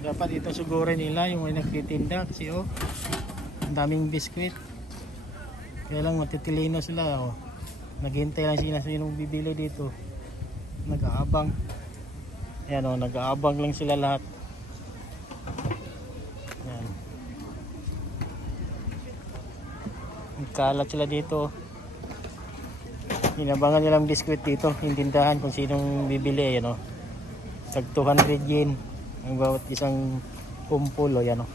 Dapat ito sugurin nila yung may nagtitinda kasi oh, ang daming biskwit. Kaya lang matitilino sila oh. Naghintay lang sila sinong bibili dito. Nag-aabang. Ayan oh, nag-aabang lang sila lahat. Ayan. Nagkalat sila dito. Inabangan nilang biskwit dito, yung tindahan kung sinong bibili. Ayan oh. Tag 200 yen ang bawat isang kumpul o yan o.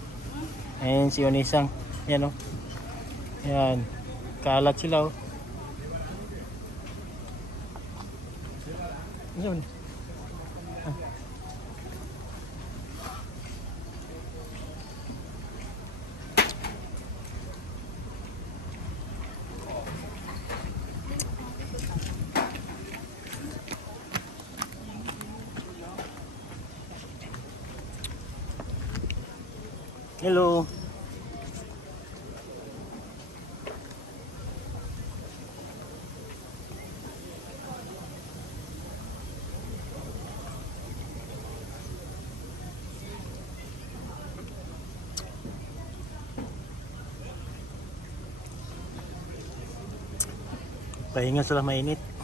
Ayan si Onisang. Yan o. Yan. Kalat sila o. Yan. Hello. Pahinga sila mainit.